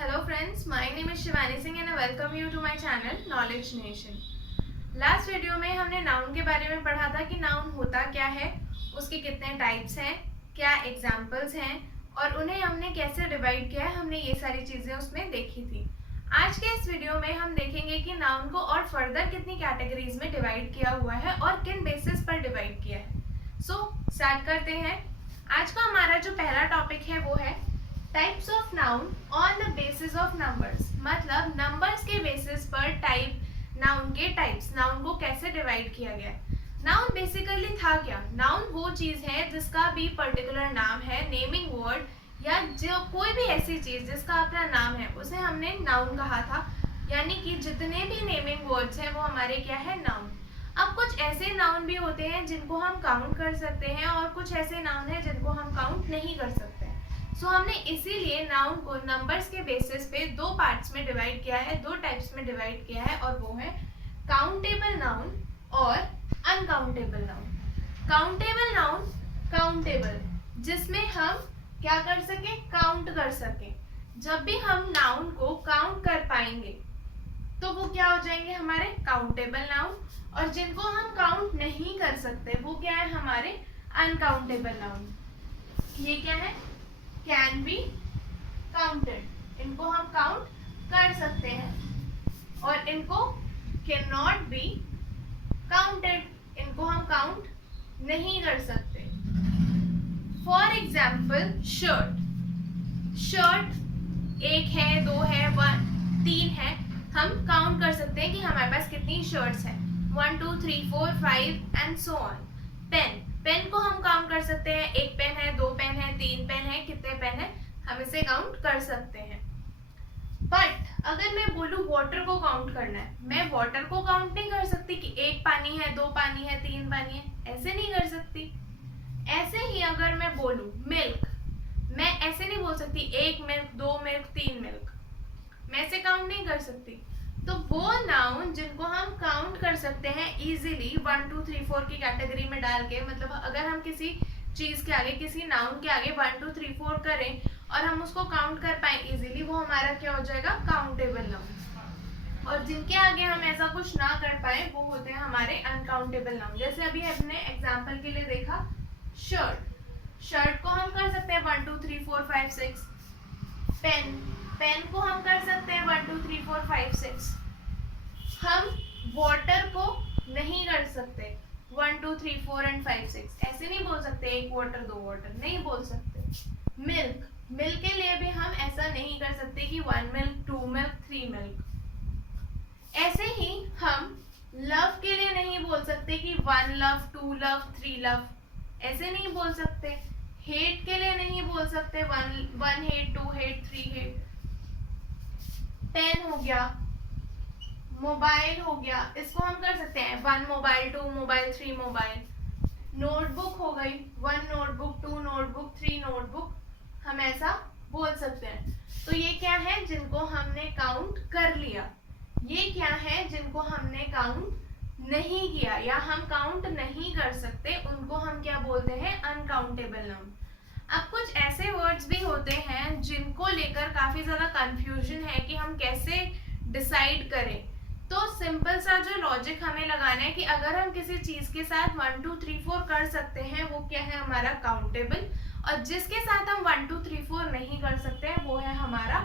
Hello friends, my name is Shivani Singh and I welcome you to my channel Knowledge Nation. Last video में हमने noun के बारे में पढ़ा था कि नाउन होता क्या है, उसके कितने टाइप्स हैं, क्या एग्जाम्पल्स हैं और उन्हें हमने कैसे डिवाइड किया है, हमने ये सारी चीज़ें उसमें देखी थी। आज के इस वीडियो में हम देखेंगे कि नाउन को और फर्दर कितनी कैटेगरीज में डिवाइड किया हुआ है और किन बेसिस पर डिवाइड किया है। स्टार्ट करते हैं। आज का हमारा जो पहला टॉपिक है वो है types of noun on the basis of numbers, मतलब नंबर्स के बेसिस पर नाउन के टाइप्स, नाउन को कैसे डिवाइड किया गया है। नाउन बेसिकली था क्या? नाउन वो चीज है जिसका भी पर्टिकुलर नाम है, नेमिंग वर्ड या जो कोई भी ऐसी चीज जिसका अपना नाम है उसे हमने नाउन कहा था। यानी कि जितने भी नेमिंग वर्ड्स हैं वो हमारे क्या है, नाउन। अब कुछ ऐसे नाउन भी होते हैं जिनको हम काउंट कर सकते हैं और कुछ ऐसे नाउन है जिनको हम काउंट नहीं कर सकते। हमने इसीलिए नाउन को नंबर्स के बेसिस पे दो पार्ट्स में डिवाइड किया है, दो टाइप्स में डिवाइड किया है और वो है काउंटेबल नाउन और uncountable noun. Countable noun, countable जिसमें हम क्या कर सके, काउंट कर सके। जब भी हम नाउन को काउंट कर पाएंगे तो वो क्या हो जाएंगे, हमारे काउंटेबल नाउन। और जिनको हम काउंट नहीं कर सकते वो क्या है, हमारे अनकाउंटेबल नाउन। ये क्या है, कैन बी काउंटेड, इनको हम काउंट कर सकते हैं। और इनको कैन नॉट बी काउंटेड, इनको हम काउंट नहीं कर सकते। फॉर एग्जाम्पल शर्ट, शर्ट एक है, दो है, तीन है, हम काउंट कर सकते हैं कि हमारे पास कितनी शर्ट्स हैं, 1 2 3 4 5 and so on. Pen, pen को हम काउंट कर सकते हैं, एक पेन है, दो पेन है, तीन पेन है, कितने पेन है, हम इसे काउंट कर सकते हैं। बट अगर मैं बोलूं वाटर को काउंट करना है, मैं वाटर को काउंट नहीं कर सकती कि एक पानी है, दो पानी है, तीन पानी है, ऐसे नहीं कर सकती। ऐसे ही अगर मैं बोलूं मिल्क, मैं ऐसे नहीं बोल सकती एक मिल्क, दो मिल्क, तीन मिल्क, मैं ऐसे काउंट नहीं कर सकती। तो वो नाउन जिनको हम काउंट कर सकते हैं इजीली 1 2 3 4 की कैटेगरी में डाल के, मतलब अगर हम किसी चीज के आगे, किसी नाउन के आगे 1 2 3 4 करें और हम उसको काउंट कर पाए इजीली, वो हमारा क्या हो जाएगा, काउंटेबल नाउन। और जिनके आगे हम ऐसा कुछ ना कर पाए वो होते हैं हमारे अनकाउंटेबल नाउन। जैसे अभी हमने एग्जाम्पल के लिए देखा शर्ट, शर्ट को हम कर सकते हैं 1 2 3 4 5 6। पेन, पेन को हम कर सकते हैं 1 2 3 4 5 6। हम वाटर को नहीं कर सकते 1 2 3 4 एंड 5 6, ऐसे नहीं बोल सकते एक वाटर, दो वाटर, नहीं बोल सकते। मिल्क, मिल्क के लिए भी हम ऐसा नहीं कर सकते कि 1 मिल्क, 2 मिल्क, 3 मिल्क। ऐसे ही हम लव के लिए नहीं बोल सकते कि 1 लव, 2 लव, 3 लव, ऐसे नहीं बोल सकते। हेट के लिए नहीं बोल सकते 1 हेट, 2 हेट, 3 हेट। पेन हो गया, मोबाइल हो गया, इसको हम कर सकते हैं 1 मोबाइल, 2 मोबाइल, 3 मोबाइल। नोटबुक हो गई, 1 नोटबुक, 2 नोटबुक, 3 नोटबुक, हम ऐसा बोल सकते हैं। तो ये क्या है, जिनको हमने काउंट कर लिया। ये क्या है, जिनको हमने काउंट नहीं किया या हम काउंट नहीं कर सकते, उनको हम क्या बोलते हैं, अनकाउंटेबल नाउन। अब कुछ ऐसे वर्ड्स भी होते हैं जिनको लेकर काफी ज्यादा कंफ्यूजन है कि हम कैसे डिसाइड करें। तो सिंपल सा जो लॉजिक हमें लगाना है कि अगर हम किसी चीज के साथ 1 2 3 4 कर सकते हैं वो क्या है, हमारा काउंटेबल। और जिसके साथ हम 1 2 3 4 नहीं कर सकते हैं वो है हमारा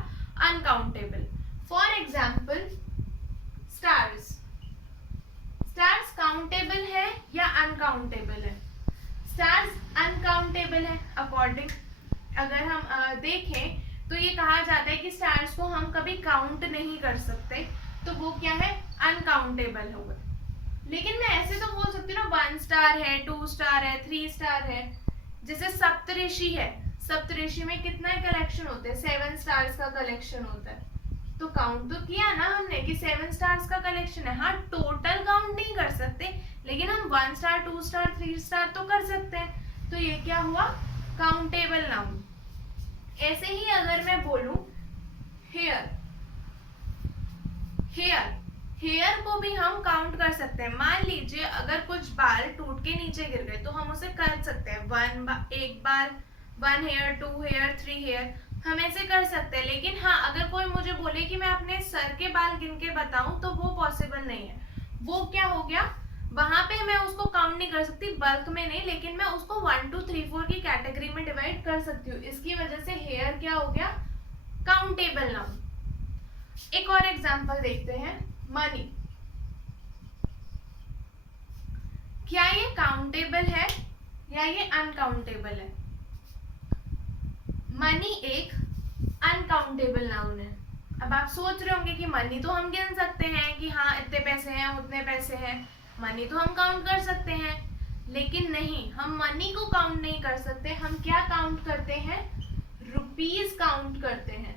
uncountable. For example stars, stars countable है या अनकाउंटेबल है? स्टार्स अनकाउंटेबल है। अकॉर्डिंग अगर हम देखें तो ये कहा जाता है कि स्टार्स को हम कभी काउंट नहीं कर सकते, तो वो क्या है, अनकाउंटेबल होगा। लेकिन मैं ऐसे तो बोल सकती हूँ ना, 1 स्टार है, 2 स्टार है, 3 स्टार है। जैसे सप्तऋषि है, सप्तऋषि में कितना कलेक्शन होते हैं, 7 स्टार्स का कलेक्शन होता है। तो काउंट तो किया ना हमने कि 7 स्टार्स का कलेक्शन है। हाँ, टोटल काउंट नहीं कर सकते, लेकिन हम 1 स्टार, 2 स्टार, 3 स्टार तो कर सकते हैं। तो ये क्या हुआ, काउंटेबल नाउन। ऐसे ही अगर मैं बोलूं हेयर, हेयर, हेयर को भी हम काउंट कर सकते हैं। मान लीजिए अगर कुछ बाल टूट के नीचे गिर गए तो हम उसे कर सकते हैं, एक बार 1 हेयर, 2 हेयर, 3 हेयर, हम ऐसे कर सकते हैं। लेकिन हाँ, अगर कोई बाल गिन के बताऊं तो वो पॉसिबल नहीं है। वो क्या हो गया, वहां पे मैं उसको काउंट नहीं कर सकती, बल्क में नहीं, लेकिन मैं उसको 1 2 3 4 की कैटेगरी में डिवाइड कर सकती हूँ। इसकी वजह से हेयर क्या हो गया, काउंटेबल नाउन। एक और एग्जांपल देखते हैं, मनी। क्या ये काउंटेबल है या ये अनकाउंटेबल है? मनी एक अनकाउंटेबल नाउन है। अब आप सोच रहे होंगे कि मनी तो हम गिन सकते हैं कि हाँ इतने पैसे हैं, उतने पैसे हैं, मनी तो हम काउंट कर सकते हैं, लेकिन नहीं, हम मनी को काउंट नहीं कर सकते। हम क्या काउंट करते हैं, रुपीज काउंट करते हैं।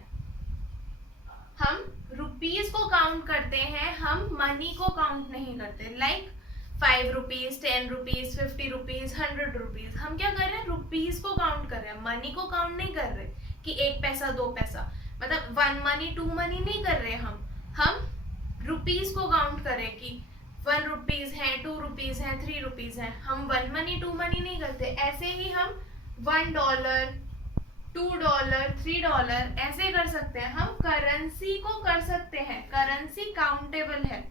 हम रुपीज को काउंट करते हैं, हम मनी को काउंट नहीं करते। Like 5 rupees, 10 rupees, 50 rupees, 100 rupees, हम क्या कर रहे हैं, रुपीज को काउंट कर रहे हैं, मनी को काउंट नहीं कर रहे कि 1 पैसा 2 पैसा, मतलब 1 मनी 2 मनी नहीं कर रहे हम रुपीज को काउंट करें कि 1 रुपीज है, 2 रुपीज है, 3 रुपीज है। हम 1 मनी 2 मनी नहीं करते। ऐसे ही हम $1, $2, $3 ऐसे कर सकते हैं। हम करेंसी को कर सकते हैं, करेंसी काउंटेबल है।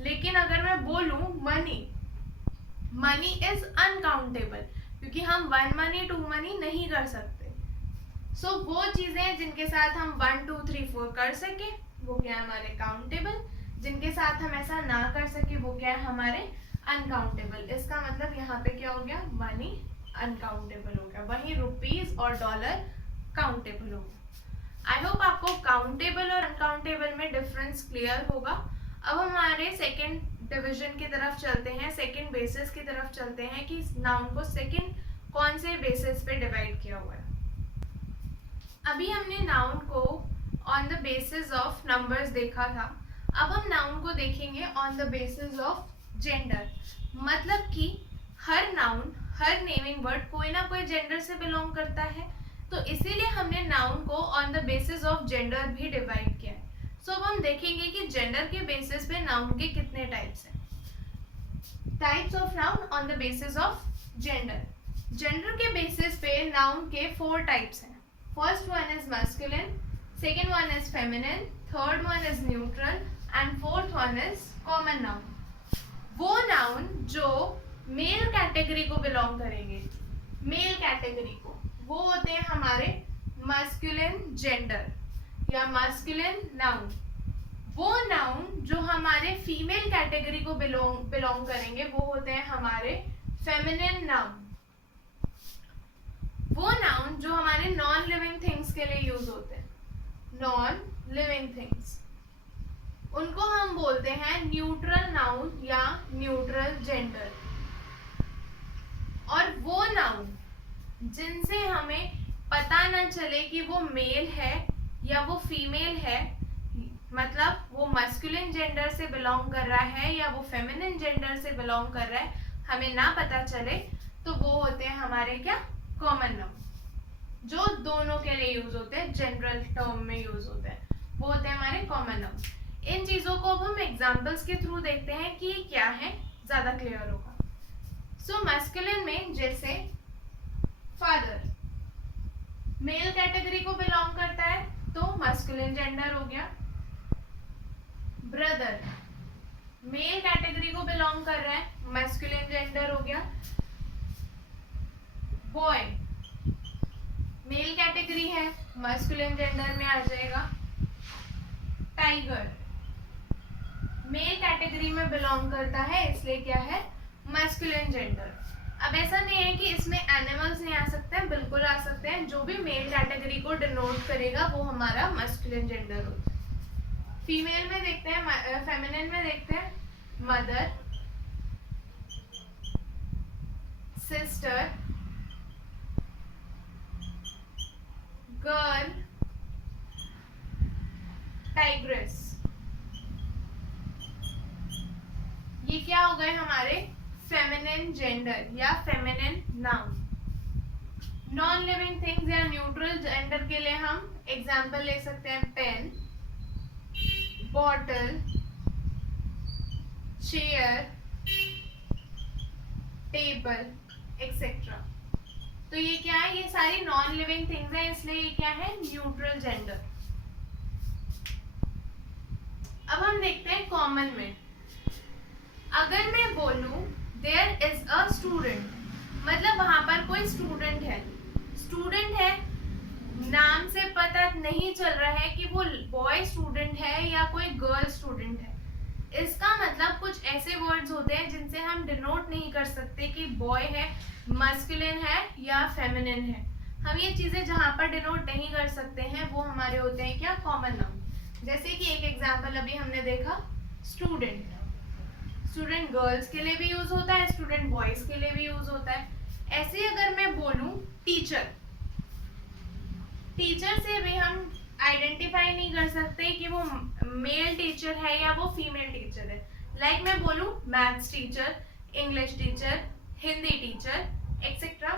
लेकिन अगर मैं बोलूं मनी, मनी इज अनकाउंटेबल, क्योंकि हम 1 मनी 2 मनी नहीं कर सकते। सो वो चीजें जिनके साथ हम 1 2 3 4 कर सके वो क्या है, हमारे काउंटेबल। जिनके साथ हम ऐसा ना कर सके वो क्या है, हमारे अनकाउंटेबल। इसका मतलब यहाँ पे क्या हो गया, मनी अनकाउंटेबल हो गया, वहीं रुपीज और डॉलर काउंटेबल हो गया। आई होप आपको काउंटेबल और अनकाउंटेबल में डिफरेंस क्लियर होगा। अब हमारे सेकेंड डिविजन की तरफ चलते हैं, सेकेंड बेसिस की तरफ चलते हैं कि नाउन को सेकेंड कौन से बेसिस पे डिवाइड किया हुआ है। अभी हमने नाउन को on the basis of numbers देखा था, अब हम नाउन को देखेंगे on the basis of gender. मतलब कि हर नाउन, हर नेमिंग वर्ड कोई ना कोई जेंडर से बिलोंग करता है, तो इसीलिए हमने नाउन को on the basis of gender भी डिवाइड किया है। सो अब हम देखेंगे कि जेंडर के बेसिस पे नाउन के कितने टाइप्स हैं। Types of noun on the basis of gender. Gender के बेसिस पे नाउन के 4 टाइप्स हैं। First one is masculine, second one is feminine, third one is neutral and fourth one is common noun। वो noun जो male category को belong करेंगे, male category को, वो होते हैं हमारे masculine जेंडर या masculine नाउन। वो नाउन जो हमारे फीमेल कैटेगरी को बिलोंग करेंगे वो होते हैं हमारे फेमिनिन नाउन। वो नाउन जो हमारे नॉन लिविंग थिंग्स के लिए यूज होते हैं, नॉन लिविंग थिंग्स, उनको हम बोलते हैं न्यूट्रल नाउन या न्यूट्रल जेंडर। और वो नाउन जिनसे हमें पता न चले कि वो मेल है या वो फीमेल है, मतलब वो मस्कुलिन जेंडर से बिलोंग कर रहा है या वो फेमिनिन जेंडर से बिलोंग कर रहा है, हमें ना पता चले, तो वो होते हैं हमारे क्या, कॉमन नाउन, जो दोनों के लिए यूज होते हैं, जनरल टर्म में यूज होते हैं, वो होते हैं हमारे कॉमन नाउन। इन चीजों को अब हम एग्जांपल्स के थ्रू देखते हैं कि क्या है, ज्यादा क्लियर होगा। सो मस्कुलिन में जैसे फादर मेल कैटेगरी को बिलोंग करता है तो मस्कुलिन जेंडर हो गया। ब्रदर मेल कैटेगरी को बिलोंग कर रहा है, मस्कुलिन जेंडर हो गया। बॉय मेल कैटेगरी है, मस्कुलिन जेंडर में आ जाएगा। टाइगर मेल कैटेगरी में बिलोंग करता है, इसलिए क्या है, मस्कुलिन जेंडर। अब ऐसा नहीं है कि इसमें एनिमल्स नहीं आ सकते हैं, बिल्कुल आ सकते हैं, जो भी मेल कैटेगरी को डिनोट करेगा वो हमारा मस्कुलिन जेंडर होता है। फीमेल में देखते हैं, फेमिनिन में देखते हैं, मदर, सिस्टर, गर्ल, टाइग्रेस। ये क्या हो गए हमारे फेमिनिन जेंडर या feminine noun. Non living things या न्यूट्रल जेंडर के लिए हम एग्जांपल ले सकते हैं, pen, bottle, chair, table etcetera. तो ये क्या है, ये सारी नॉन लिविंग थिंग्स हैं, इसलिए ये क्या है, न्यूट्रल जेंडर। कॉमन में। अगर मैं बोलूं देयर इज अ स्टूडेंट, मतलब वहां पर कोई स्टूडेंट है। स्टूडेंट है, नाम से पता नहीं चल रहा है कि वो बॉय स्टूडेंट है या कोई गर्ल स्टूडेंट है। इसका मतलब कुछ ऐसे वर्ड्स होते हैं जिनसे हम डिनोट नहीं कर सकते कि बॉय है, मस्कुलिन है या फेमिनिन है। हम ये चीजें जहां पर डिनोट नहीं कर सकते हैं वो हमारे होते हैं क्या, कॉमन नाउन। जैसे कि एक एग्जांपल अभी हमने देखा, स्टूडेंट। स्टूडेंट गर्ल्स के लिए भी यूज होता है, स्टूडेंट बॉयज के लिए भी यूज होता है। ऐसे अगर मैं बोलूं टीचर, टीचर से भी हम आइडेंटिफाई नहीं कर सकते कि वो मेल टीचर है या वो फीमेल टीचर है। लाइक मैं बोलूं maths teacher, English teacher, Hindi teacher etcetera,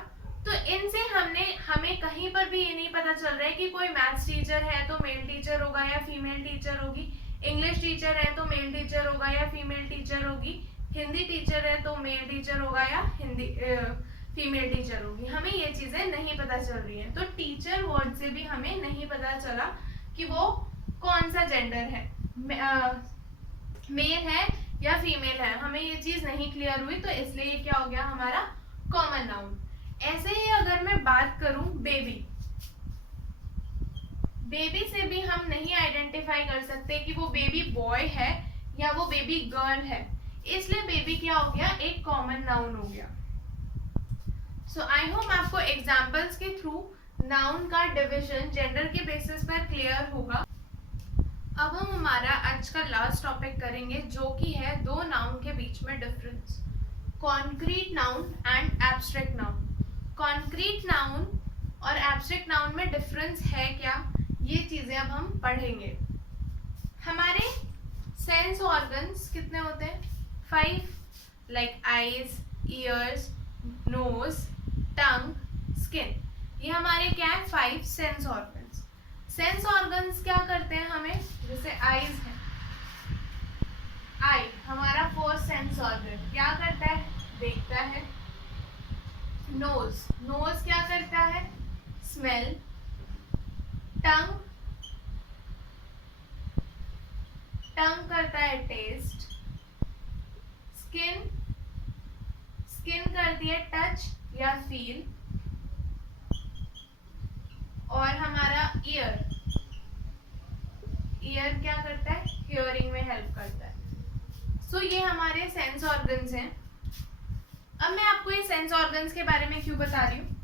तो इनसे हमें कहीं पर भी ये नहीं पता चल रहा है कि कोई मैथ्स टीचर है तो मेल टीचर होगा या फीमेल टीचर होगी, इंग्लिश टीचर है तो मेल टीचर होगा या फीमेल टीचर होगी, हिंदी टीचर है तो मेल टीचर होगा या फीमेल टीचर होगी। हमें ये चीजें नहीं पता चल रही हैं। तो टीचर वर्ड से भी हमें नहीं पता चला कि वो कौन सा जेंडर है, मेल है या फीमेल है। हमें ये चीज नहीं क्लियर हुई, तो इसलिए ये क्या हो गया हमारा कॉमन नाउन। ऐसे ही अगर मैं बात करूं बेबी, बेबी से भी हम नहीं आइडेंटिफाई कर सकते कि वो बेबी बॉय है या वो बेबी गर्ल है, इसलिए बेबी क्या हो गया, एक कॉमन नाउन हो गया। सो आई होप आपको एग्जाम्पल्स के थ्रू नाउन का डिवीजन जेंडर के बेसिस पर क्लियर होगा। अब हम हमारा आज का लास्ट टॉपिक करेंगे जो कि है दो नाउन के बीच में difference, concrete noun and abstract noun. Concrete noun और एब्स्ट्रैक्ट नाउन में डिफरेंस है क्या, ये चीजें अब हम पढ़ेंगे। हमारे सेंस ऑर्गन्स कितने होते हैं, 5, लाइक आईज, ईयर्स, नोज, टंग, स्किन। ये हमारे क्या है, 5 सेंस ऑर्गन्स। सेंस ऑर्गन्स क्या करते हैं हमें, जैसे आईज है, आई हमारा 4th सेंस ऑर्गन क्या करता है, देखता है। नोज, नोज क्या करता है, स्मेल। टंग, टंग करता है टेस्ट। स्किन, स्किन करती है टच या फील। और हमारा ईयर, ईयर क्या करता है, हियरिंग में हेल्प करता है। सो ये हमारे सेंस ऑर्गन्स हैं। अब मैं आपको ये सेंस ऑर्गन्स के बारे में क्यों बता रही हूँ,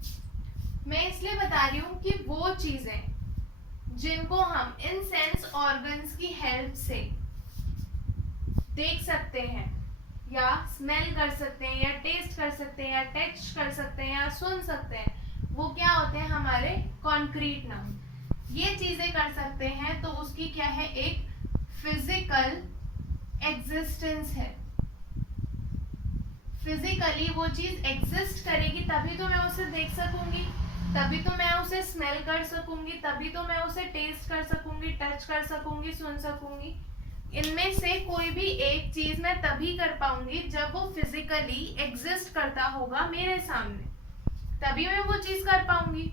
मैं इसलिए बता रही हूँ कि वो चीजें जिनको हम इन सेंस ऑर्गन्स की हेल्प से देख सकते हैं या स्मेल कर सकते हैं या टेस्ट कर सकते हैं या टच कर सकते हैं या सुन सकते हैं, वो क्या होते हैं हमारे कॉन्क्रीट नाउन। ये चीजें कर सकते हैं तो उसकी क्या है, एक फिजिकल एग्जिस्टेंस है। फिजिकली वो चीज एग्जिस्ट करेगी तभी तो मैं उसे देख सकूंगी, तभी तो मैं उसे स्मेल कर सकूंगी, तभी तो मैं उसे टेस्ट कर सकूंगी, टच कर सकूंगी, सुन सकूंगी। इनमें से कोई भी एक चीज मैं तभी कर पाऊंगी जब वो फिजिकली एग्जिस्ट करता होगा मेरे सामने, तभी मैं वो चीज कर पाऊंगी।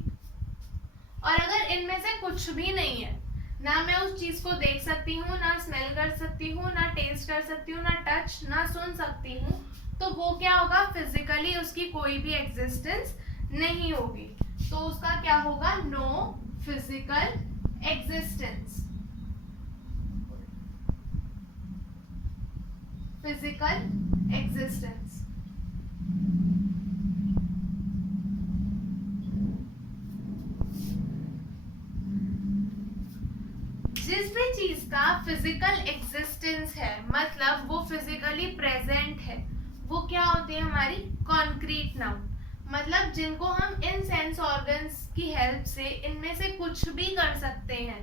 और अगर इनमें से कुछ भी नहीं है, ना मैं उस चीज को देख सकती हूँ, ना स्मेल कर सकती हूँ, ना टेस्ट कर सकती हूँ, ना टच, ना सुन सकती हूँ, तो वो क्या होगा, फिजिकली उसकी कोई भी एग्जिस्टेंस नहीं होगी। तो उसका क्या होगा, no physical existence. Physical existence. जिस भी चीज का फिजिकल एग्जिस्टेंस है, मतलब वो फिजिकली प्रेजेंट है, वो क्या होती है हमारी कॉन्क्रीट नाउन। मतलब जिनको हम इन सेंस ऑर्गन्स की हेल्प से इनमें से कुछ भी कर सकते हैं,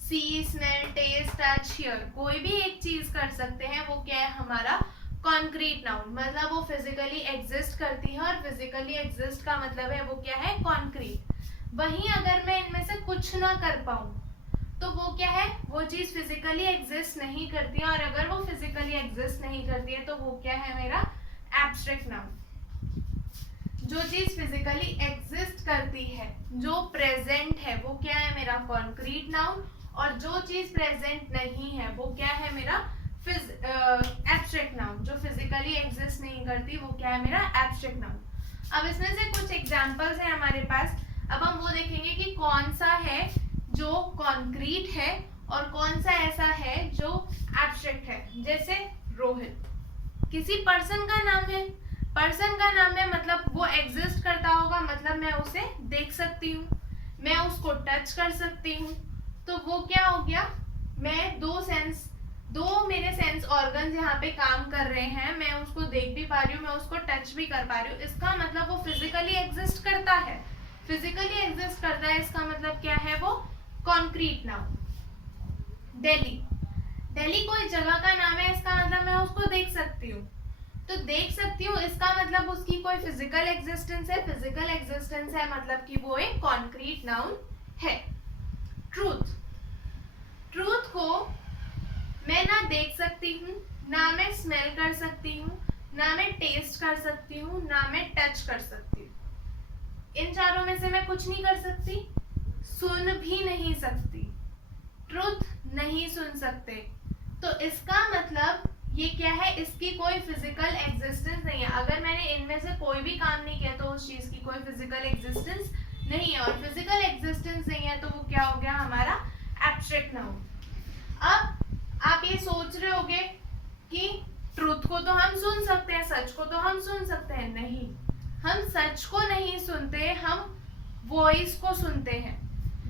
सी, स्मेल, टेस्ट, टच, हियर, कोई भी एक चीज कर सकते हैं, वो क्या है हमारा कॉन्क्रीट नाउन। मतलब वो फिजिकली एग्जिस्ट करती है और फिजिकली एग्जिस्ट का मतलब है वो क्या है, कॉन्क्रीट। वहीं अगर मैं इनमें से कुछ ना कर पाऊं तो वो क्या है, वो चीज फिजिकली एग्जिस्ट नहीं करती है। और अगर वो फिजिकली एग्जिस्ट नहीं करती है तो वो क्या है मेरा एब्स्ट्रैक्ट नाउन। जो चीज फिजिकली एग्जिस्ट करती है, जो प्रेजेंट है, वो क्या है मेरा कॉन्क्रीट नाउन। और जो चीज प्रेजेंट नहीं है वो क्या है मेरा एब्स्ट्रैक्ट नाउन, जो फिजिकली एग्जिस्ट नहीं करती, वो क्या है मेरा एब्स्ट्रैक्ट नाउन। अब इसमें से कुछ एग्जांपल्स हैं हमारे पास। अब हम वो देखेंगे कि कौन सा है जो कॉन्क्रीट है और कौन सा ऐसा है जो एब्स्ट्रैक्ट है। जैसे रोहित किसी पर्सन का नाम है, पर्सन का नाम है मतलब वो एग्जिस्ट करता होगा, मतलब मैं उसे देख सकती हूँ, मैं उसको टच कर सकती हूँ। तो वो क्या हो गया, मैं दो मेरे सेंस ऑर्गन्स यहाँ पे काम कर रहे हैं, मैं उसको देख भी पा रही हूँ, मैं उसको टच भी कर पा रही हूँ। इसका मतलब वो फिजिकली एग्जिस्ट करता है, फिजिकली एग्जिस्ट करता है, इसका मतलब क्या है, वो कॉन्क्रीट नाउन। दिल्ली, दिल्ली कोई जगह का नाम है, इसका मतलब मैं उसको देख सकती हूँ। तो देख सकती हूँ इसका मतलब उसकी कोई फिजिकल एग्जिस्टेंस है, फिजिकल एग्जिस्टेंस है मतलब कि वो एक कॉन्क्रीट नाउन है। ट्रूथ, ट्रूथ को मैं ना देख सकती हूँ, ना मैं स्मेल कर सकती हूँ, ना मैं टेस्ट कर सकती हूँ, ना मैं टच कर सकती हूँ। इन चारों में से मैं कुछ नहीं कर सकती, सुन भी नहीं सकती। ट्रुथ नहीं सुन सकते, तो इसका मतलब ये क्या है, इसकी कोई फिजिकल एग्जिस्टेंस नहीं है। अगर मैंने इनमें से कोई भी काम नहीं किया तो उस चीज की कोई फिजिकल एग्जिस्टेंस नहीं है, और फिजिकल एग्जिस्टेंस नहीं है तो वो क्या हो गया हमारा एब्स्ट्रैक्ट नाउन। अब आप ये सोच रहे होगे कि ट्रुथ को तो हम सुन सकते हैं, सच को तो हम सुन सकते हैं। नहीं, हम सच को नहीं सुनते, हम वॉइस को सुनते हैं,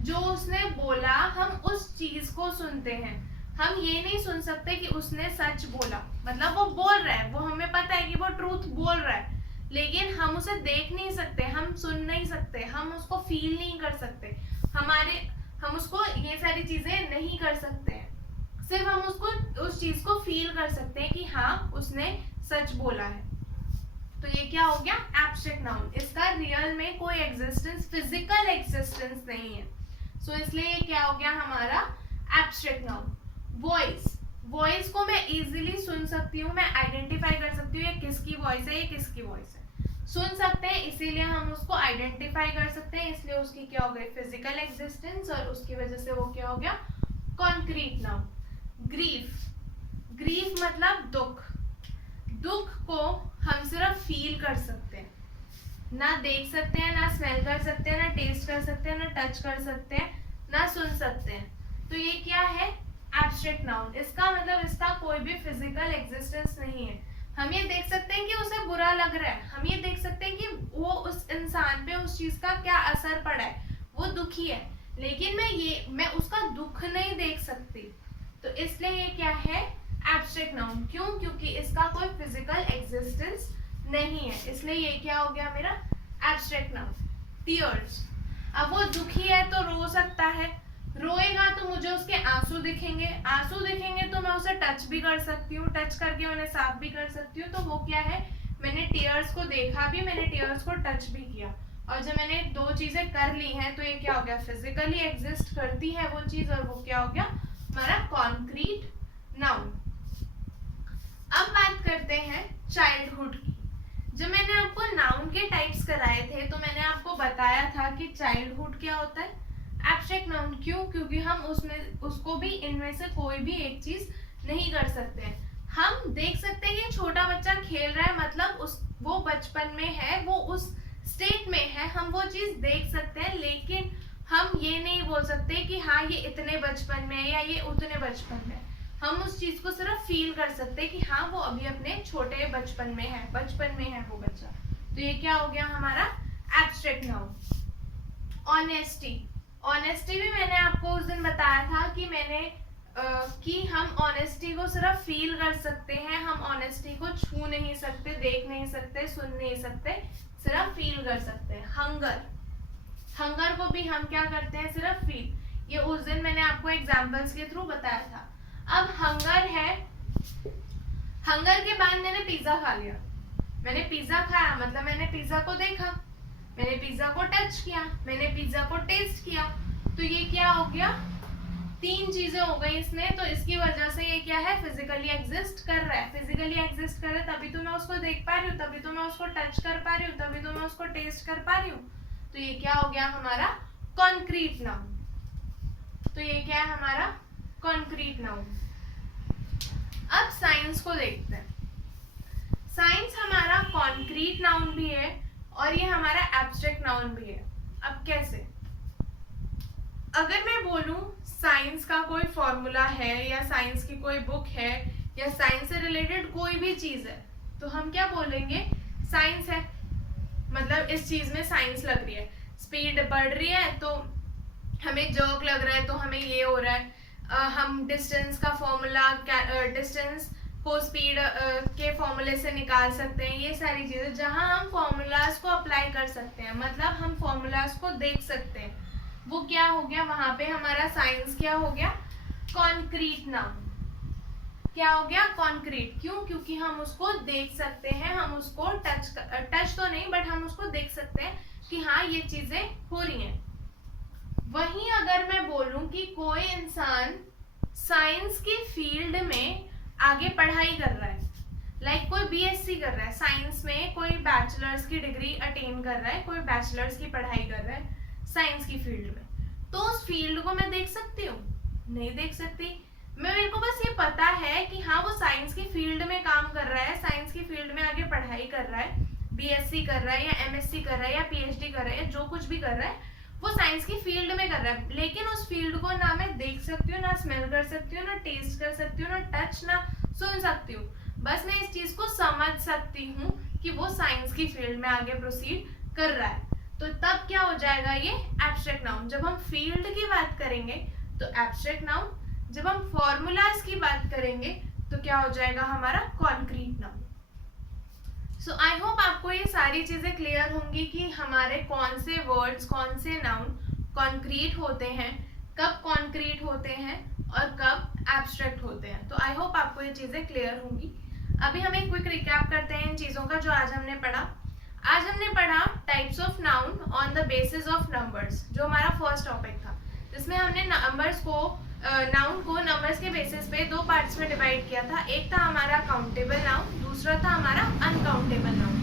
जो उसने बोला हम उस चीज को सुनते हैं। हम ये नहीं सुन सकते कि उसने सच बोला, मतलब वो बोल रहा है, वो हमें पता है कि वो ट्रूथ बोल रहा है, लेकिन हम उसे देख नहीं सकते, हम सुन नहीं सकते, हम उसको फील नहीं कर सकते, हम उसको ये सारी चीजें नहीं कर सकते हैं। सिर्फ हम उसको उस चीज को फील कर सकते हैं कि हाँ उसने सच बोला है। तो ये क्या हो गया एब्स्ट्रैक्ट नाउन, इसका रियल में कोई एग्जिस्टेंस, फिजिकल एग्जिस्टेंस नहीं है। सो इसलिए ये क्या हो गया हमारा एब्स्ट्रैक्ट नाउन। वॉइस, वॉइस को मैं इजीली सुन सकती हूँ, मैं आइडेंटिफाई कर सकती हूँ ये किसकी वॉइस है, ये किसकी वॉइस है। सुन सकते हैं इसीलिए हम उसको आइडेंटिफाई कर सकते हैं, इसलिए उसकी क्या हो गई फिजिकल एग्जिस्टेंस, और उसकी वजह से वो क्या हो गया कॉन्क्रीट नाउन। ग्रीफ, ग्रीफ मतलब दुख, दुख को हम सिर्फ फील कर सकते हैं, ना देख सकते हैं, ना स्मेल कर सकते हैं, ना टेस्ट कर सकते हैं, ना टच कर सकते हैं, ना सुन सकते हैं। तो ये क्या है एब्स्ट्रैक्ट नाउन, इसका मतलब इसका कोई भी फिजिकल एग्जिस्टेंस नहीं है। हम ये देख सकते हैं कि उसे बुरा लग रहा है, हम ये देख सकते हैं कि वो उस इंसान पे उस चीज का क्या असर पड़ा है, वो दुखी है, लेकिन मैं उसका दुख नहीं देख सकती। तो इसलिए ये क्या है एब्स्ट्रैक्ट नाउन। क्यों? क्योंकि इसका कोई फिजिकल एग्जिस्टेंस नहीं है, इसलिए ये क्या हो गया मेरा एब्स्ट्रैक्ट नाउन। टीयर्स, अब वो दुखी है तो रो सकता है, रोएगा तो मुझे उसके आंसू दिखेंगे, आंसू दिखेंगे तो मैं उसे टच भी कर सकती हूँ, टच करके उन्हें साफ भी कर सकती हूँ। तो वो क्या है, मैंने टीयर्स को देखा भी, मैंने टीयर्स को टच भी किया, और जब मैंने दो चीजें कर ली हैं तो ये क्या हो गया फिजिकली एग्जिस्ट करती है वो चीज, और वो क्या हो गया हमारा कॉन्क्रीट नाउन। अब बात करते हैं चाइल्डहुड की। जब मैंने आपको नाउन के टाइप्स कराए थे तो मैंने आपको बताया था कि चाइल्डहुड क्या होता है एब्स्ट्रैक्ट नाउन। क्यों? क्योंकि हम उसको भी इनमें से कोई भी एक चीज नहीं कर सकते हैं। हम देख सकते हैं कि छोटा बच्चा खेल रहा है, मतलब वो बचपन में है, वो उस स्टेट में है, हम वो चीज देख सकते हैं, लेकिन हम ये नहीं बोल सकते कि हाँ ये इतने बचपन में है या ये उतने बचपन में। हम उस चीज को सिर्फ फील कर सकते हैं कि हाँ वो अभी अपने छोटे बचपन में है, बचपन में है वो बच्चा। तो ये क्या हो गया हमारा एब्स्ट्रैक्ट नाउन। ऑनेस्टी, ऑनेस्टी भी मैंने आपको उस दिन बताया था कि हम ऑनेस्टी को सिर्फ फील कर सकते हैं, हम ऑनेस्टी को छू नहीं सकते, देख नहीं सकते, सुन नहीं सकते, सिर्फ फील कर सकते हैं। हंगर, हंगर को भी हम क्या करते हैं सिर्फ फील, ये उस दिन मैंने आपको एग्जांपल्स के थ्रू बताया था। अब हंगर है, हंगर के बाद मैंने पिज्जा खा लिया, मैंने पिज्जा खाया मतलब मैंने पिज्जा को देखा, मैंने पिज्जा को टच किया, मैंने पिज्जा को टेस्ट किया, तो ये क्या हो गया तीन चीजें हो गई इसमें। तो इसकी वजह से ये क्या है फिजिकली एग्जिस्ट कर रहा है, फिजिकली एग्जिस्ट कर रहा है, तभी तो मैं उसको देख पा रही हूँ, तभी तो मैं उसको टच कर पा रही हूँ, तभी तो मैं उसको टेस्ट कर पा रही हूँ। तो ये क्या हो गया हमारा कॉन्क्रीट नाउन। तो ये क्या है हमारा कॉन्क्रीट नाउन। अब साइंस को देखते हैं। साइंस हमारा कॉन्क्रीट नाउन भी है और ये हमारा एब्स्ट्रैक्ट नाउन भी है। अब कैसे? अगर मैं बोलूं साइंस का कोई फॉर्मूला है या साइंस की कोई बुक है या साइंस से रिलेटेड कोई भी चीज है तो हम क्या बोलेंगे? साइंस है। मतलब इस चीज में साइंस लग रही है, स्पीड बढ़ रही है तो हमें जर्क लग रहा है तो हमें ये हो रहा है। हम डिस्टेंस का फॉर्मूला, डिस्टेंस को स्पीड के फॉर्मूले से निकाल सकते हैं। ये सारी चीजें जहां हम फॉर्मूलाज को अप्लाई कर सकते हैं, मतलब हम फॉर्मूलाज को देख सकते हैं, वो क्या हो गया? वहां पे हमारा साइंस क्या हो गया? Concrete noun. क्या हो गया? कॉन्क्रीट। क्यों? क्योंकि हम उसको देख सकते हैं, हम उसको टच तो नहीं बट हम उसको देख सकते हैं कि हाँ ये चीजें हो रही हैं। वहीं अगर मैं बोलूं कि कोई इंसान साइंस की फील्ड में आगे पढ़ाई कर रहा है, लाइक कोई बीएससी कर रहा है साइंस में, कोई बैचलर्स की डिग्री अटेन कर रहा है, कोई बैचलर्स की पढ़ाई कर रहा है साइंस की फील्ड में, तो उस फील्ड को मैं देख सकती हूँ? नहीं देख सकती। मेरे को बस ये पता है कि हाँ वो साइंस की फील्ड में काम कर रहा है, साइंस की फील्ड में आगे पढ़ाई कर रहा है, बीएससी कर रहा है या एमएससी कर रहा है या पीएचडी कर रहा है, जो कुछ भी कर रहा है वो साइंस की फील्ड में कर रहा है। लेकिन उस फील्ड को ना मैं देख सकती हूँ, ना स्मेल कर सकती हूँ, ना टेस्ट कर सकती हूँ, ना टच, ना सुन सकती हूँ। बस मैं इस चीज को समझ सकती हूँ कि वो साइंस की फील्ड में आगे प्रोसीड कर रहा है। तो तब क्या हो जाएगा? ये एब्स्ट्रैक्ट नाउन। जब हम फील्ड की बात करेंगे तो एब्स्ट्रैक्ट नाउन, जब हम फॉर्मूलाज की बात करेंगे तो क्या हो जाएगा? हमारा concrete noun. So I hope आपको ये सारी चीजें क्लियर होंगी कि हमारे कौन से वर्ड्स, कौन से नाउन कॉन्क्रीट होते हैं, कब कॉन्क्रीट होते हैं और कब एब्स्ट्रैक्ट होते हैं। तो आई होप आपको ये चीजें क्लियर होंगी। अभी हम एक क्विक रिकैप करते हैं इन चीजों का जो आज हमने पढ़ा। आज हमने पढ़ा types of noun on the basis of numbers, जो हमारा फर्स्ट टॉपिक था, जिसमें हमने नंबर्स को, नाउन को नंबर्स के बेसिस पे दो पार्ट्स में डिवाइड किया था। एक था हमारा काउंटेबल नाउन, दूसरा था हमारा अनकाउंटेबल नाउन।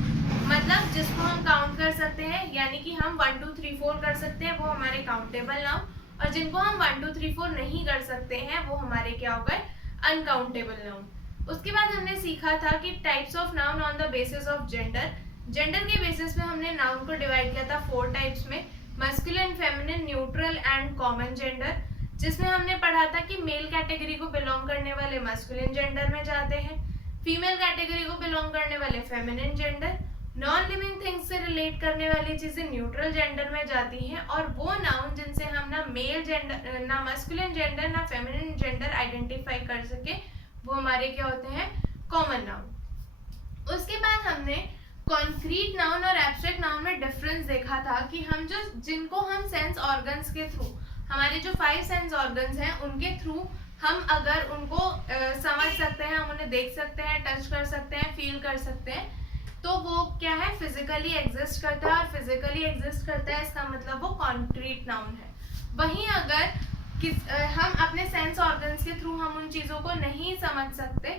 मतलब जिसको हम काउंट कर सकते हैं, यानी कि हम 1 2 3 4 कर सकते हैं, वो हमारे काउंटेबल नाउन, और जिनको हम 1 2 3 4 नहीं कर सकते हैं वो हमारे क्या हो गए? Uncountable noun. उसके बाद हमने सीखा था कि types of noun on the basis of gender. Gender के बेसिस पे हमने नाउन को डिवाइड किया था 4 टाइप्स में, masculine, feminine, neutral and common gender, जिसमें हमने पढ़ा था कि मेल कैटेगरी को बिलोंग करने वाले मस्कुलिन जेंडर में जाते हैं, फीमेल कैटेगरी को बिलोंग करने वाले feminine gender, non living things से रिलेट करने वाली चीजें न्यूट्रल जेंडर में जाती हैं, और वो नाउन जिनसे हम ना मेल जेंडर, ना मस्कुलिन जेंडर, ना फेमिनिन जेंडर आइडेंटिफाई कर सके, वो हमारे क्या होते हैं? Common noun. उसके बाद हमने कॉन्क्रीट नाउन और एब्स्ट्रैक्ट नाउन में डिफरेंस देखा था कि हम जो, जिनको हम सेंस ऑर्गन्स के थ्रू, हमारे जो 5 सेंस ऑर्गन्स हैं उनके थ्रू हम अगर उनको समझ सकते हैं, हम उन्हें देख सकते हैं, टच कर सकते हैं, फील कर सकते हैं, तो वो क्या है? फिजिकली एग्जिस्ट करता है। और फिजिकली एग्जिस्ट करता है इसका मतलब वो कॉन्क्रीट नाउन है। वहीं अगर हम अपने सेंस ऑर्गन्स के थ्रू हम उन चीज़ों को नहीं समझ सकते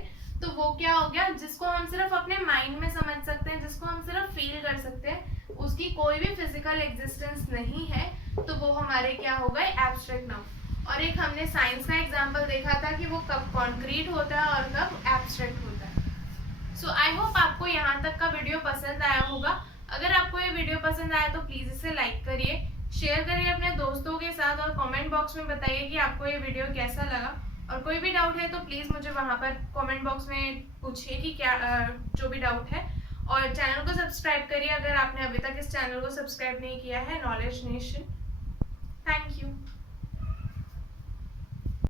तो वो क्या हो गया? जिसको हम सिर्फ अपने माइंड में समझ सकते हैं, जिसको हम सिर्फ फील कर सकते हैं, उसकी कोई भी फिजिकल एग्जिस्टेंस नहीं है, तो वो हमारे क्या हो गए? Abstract noun. और एक हमने साइंस का एग्जांपल देखा था कि वो कब कॉन्क्रीट होता है और कब एब्स्ट्रैक्ट होता है। सो आई होप आपको यहाँ तक का वीडियो पसंद आया होगा। अगर आपको ये वीडियो पसंद आया तो प्लीज़ इसे लाइक करिए, शेयर करिए अपने दोस्तों के साथ, और कमेंट बॉक्स में बताइए कि आपको ये वीडियो कैसा लगा। और कोई भी डाउट है तो प्लीज़ मुझे वहाँ पर कमेंट बॉक्स में पूछिए कि क्या जो भी डाउट है। और चैनल को सब्सक्राइब करिए अगर आपने अभी तक इस चैनल को सब्सक्राइब नहीं किया है, नॉलेज नेशन। Thank you.